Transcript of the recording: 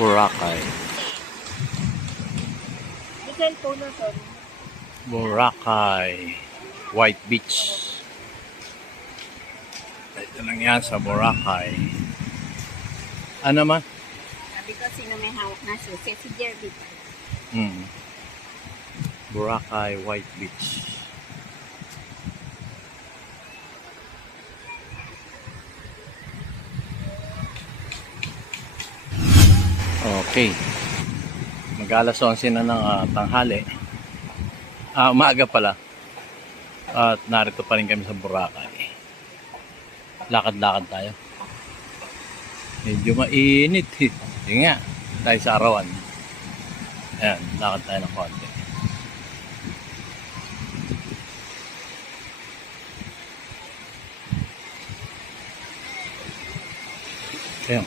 Boracay. Boracay. White Beach. Ito lang yan sa Boracay. Ano man? Sabi ko, sino may hawak na susi? Si Jerry. Boracay, White Beach. Okay. Mag-alas 11 na ng tanghali. Umaga pala. At narito pa rin kami sa Boracay. Lakad-lakad tayo. Medyo mainit eh. Yun nga, tayo sa arawan. Ayan, lakad tayo ng konti. Ayan,